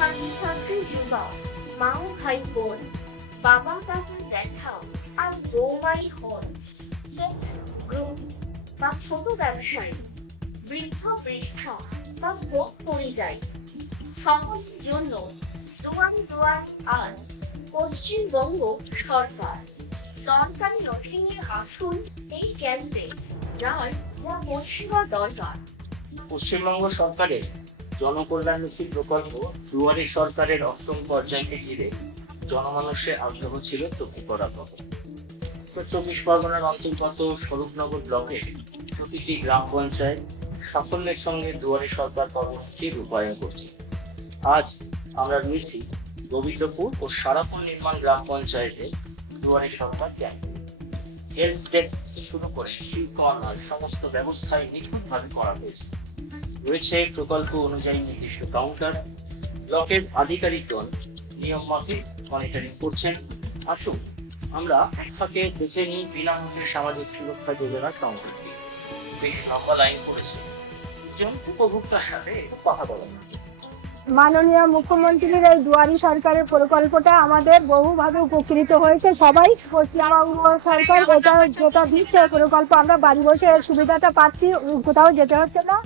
ছাত্র ছাত্রী যুবক মা ও ভাই বোন, বাবা কাকু জ্যাঠা আর বৌমাই হন। বা ছোট ব্যবসায়ী, বৃদ্ধ বৃদ্ধা বা ভোগ পরিযায়ী। সকলের জন্য দুয়ার দুয়ার আর পশ্চিমবঙ্গ সরকার। দরকারি নথি নিয়ে আসুন এই ক্যাম্পে যার যা পরিষেবা দরকার। পশ্চিমবঙ্গ সরকারের জনকল্যাণমুখী প্রকল্প দুয়ারে সরকারের অষ্টম পর্যায়কে ঘিরে জনমানুষের আগ্রহ ছিল চোখে পড়া উত্তর চব্বিশ পরগনার অন্তর্গত স্বরূপনগর ব্লকের প্রতিটি গ্রাম পঞ্চায়েত সাফল্যের সঙ্গে দুয়ারে সরকার কর্মসূচি রূপায়ণ করছে। আজ আমরা রয়েছি গোবিন্দপুর ও সারাপুর নির্মাণ গ্রাম পঞ্চায়েতে দুয়ারে সরকার ক্যাম্প। হেলথ ডেস্ক শুরু করে শিল্প সমস্ত ব্যবস্থায় নিখুঁতভাবে করা হয়েছে। রয়েছে প্রকল্প অনুযায়ী নির্দিষ্ট কাউন্টার ব্লকের আধিকারিকগণ নিয়ম মাফিক মনিটরিং করছেন। আসুন, আমরা একসাথে দেখে নিই বিনামূল্যে সামাজিক সুরক্ষা যোজনা সম্পর্কে বেশ লম্বা লাইন একজন উপভোক্তার সাথে কথা বলেন। মাননীয় মুখ্যমন্ত্রীর এই দুয়ারি সরকারের প্রকল্পটা আমাদের বহুভাবে উপকৃত হয়েছে। সবাই পশ্চিমবঙ্গ সরকার যেটা দিচ্ছে প্রকল্প, আমরা বাড়ি বসে সুবিধাটা পাচ্ছি, কোথাও যেতে হচ্ছে না।